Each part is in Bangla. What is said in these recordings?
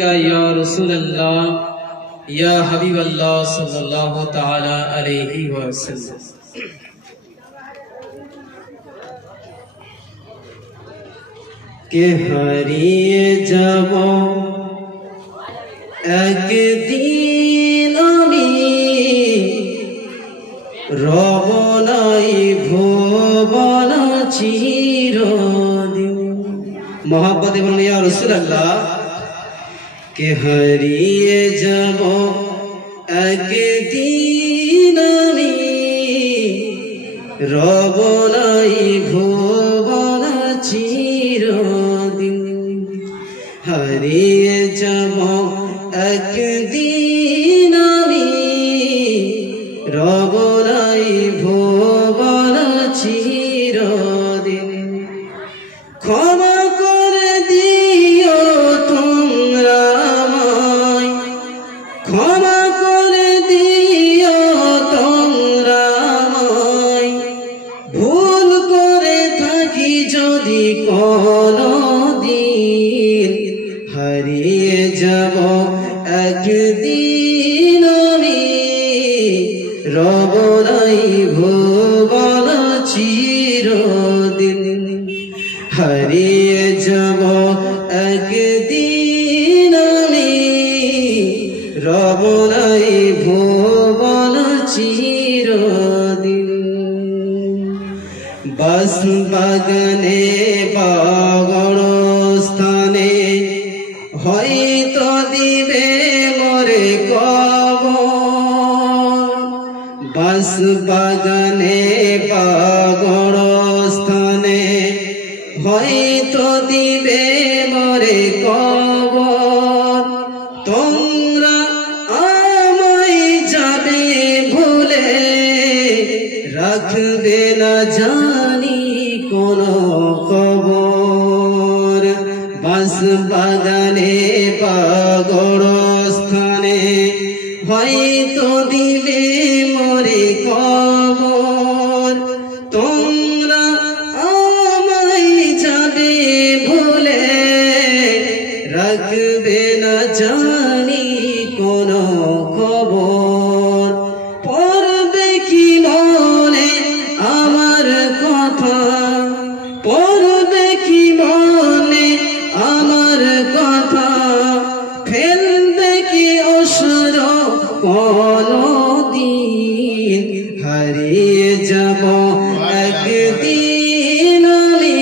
या रसूल अल्लाह या हबीब अल्लाह सल्लल्लाहु ताला अलैहि वसल्लम। के हारिए যাব একদিন আমি রব নাই ভুবন চিরদিন। মোহাব্বতে বলুন ইয়া রাসূলুল্লাহ। के হারিয়ে যাব একদিন আমি রব নাই ভুবন চিরদিন। হারিয়ে যাব একদিন আমি রব নাই ভুবন চিরদিন। ক্ষমা করে দিও তোমরা আমায়, ক্ষমা করে দিও তোমরা আমায়, ভুল করে থাকি যদি কোনদিন। হারিয়ে যাব একদিন আমি রব নাই ভুবন চিরদিন। হারিয়ে যাব একদিন আমি রব নাই ভুবন চিরদিন। বাস বাগানে বাগড় স্থানে হয়তো দিবে মোরে কবর। বাস বাগানে বাগড় স্থানে হয়তো দিবে মোরে কবর। তোমরা আমায় যাবে ভুলে, রাখবে না জানি কোন খবর। বাস বাগানে বাগড় স্থানে হয়তো দিবে মোরে কবর। তোমরা আমায় যাবে ভুলে, রাখবে না জানি কোন খবর। পড়বে কি মনে আমার কথা, পড়বে কি মনে আমার কথা, ফেলবে কি অসর কোনদিন। হারিয়ে যাব একদিন আমি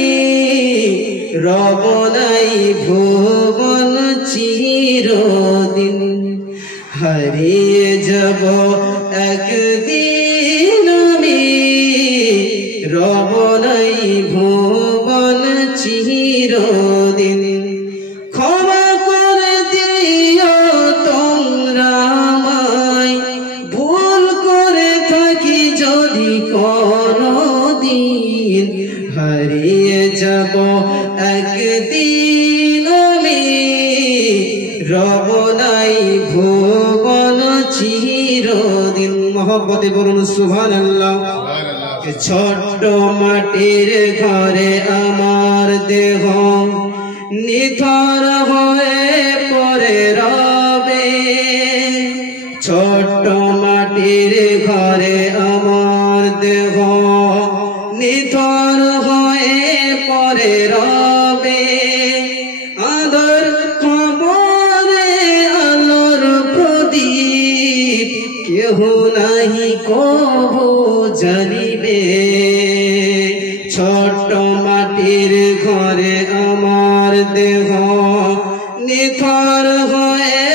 রব নাই ভুবন চিরদিন। হারিয়ে যাব একদিন আমি রব নাই ভুবন চিরদিন। ক্ষমা করে দিও তোমরা আমায়, ভুল করে থাকি যদি কোনদিন। হারিয়ে যাব একদিন আমি রব নাই ভুবন চিরদিন। মোহব্বতে বলুন সুবহানাল্লাহ। ছোট্ট মাটির ঘরে আমার দেহ নিথর হয়ে পড়ে রবে। ছোট্ট মাটির ঘরে আমার দেহ নিথর হয়ে পড়ে রবে। আদর খবরে আলোর প্রদীপ কেহ নাহি কবু জানিবে। ছোট্ট মাটির ঘরে আমার দেহ নিথর হয়ে